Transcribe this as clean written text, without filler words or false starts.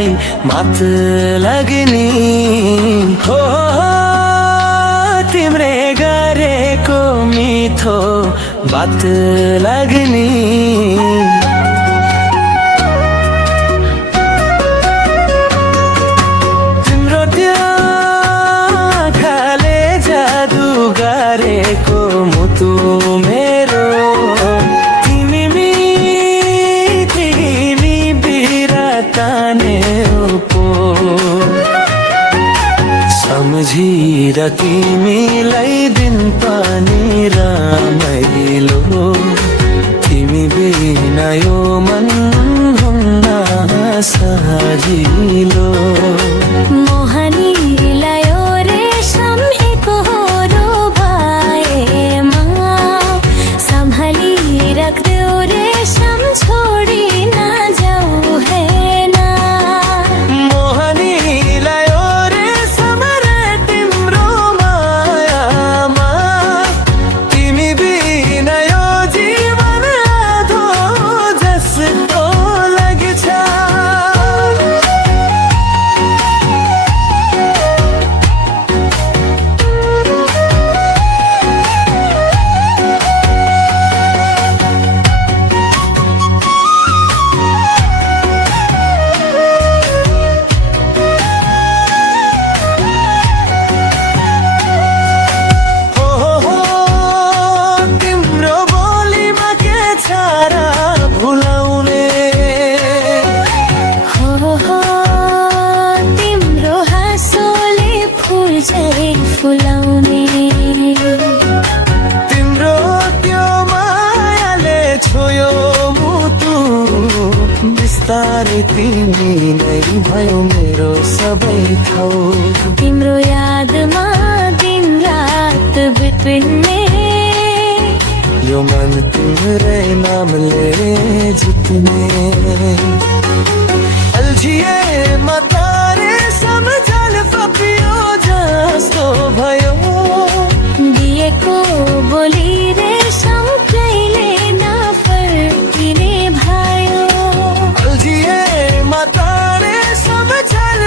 मलाई मात लाग्ने हो तिम्रे गरेको मिठो बात लाग्ने तिम्रो त्यो आँखाले जादु गरेको मुटु मेरो सम्झिर तिमीलाई दिन पनि रमाइलो तिमी बिना यो मन हुन्न सजिलो मोहनीलाई रेशम एकोहोरो भएमा सम्हाली राख्देऊ रेशम छोडी नजाऊ हैन फुलाउने तिम्रो त्यो मायाले छोयो मुटु बिस्तारै तिमी नै भयो मेरो सबै ठाउँ तिम्रो यादमा दिन रात बित्ने यो मन तिम्रै नामले जित्ने अल्झिए मतारे सम्झल फपियो जस्तो भयो दिएको बोली रेशम कहिले नफर्किने भयो अल्झिए मतारे सम्झल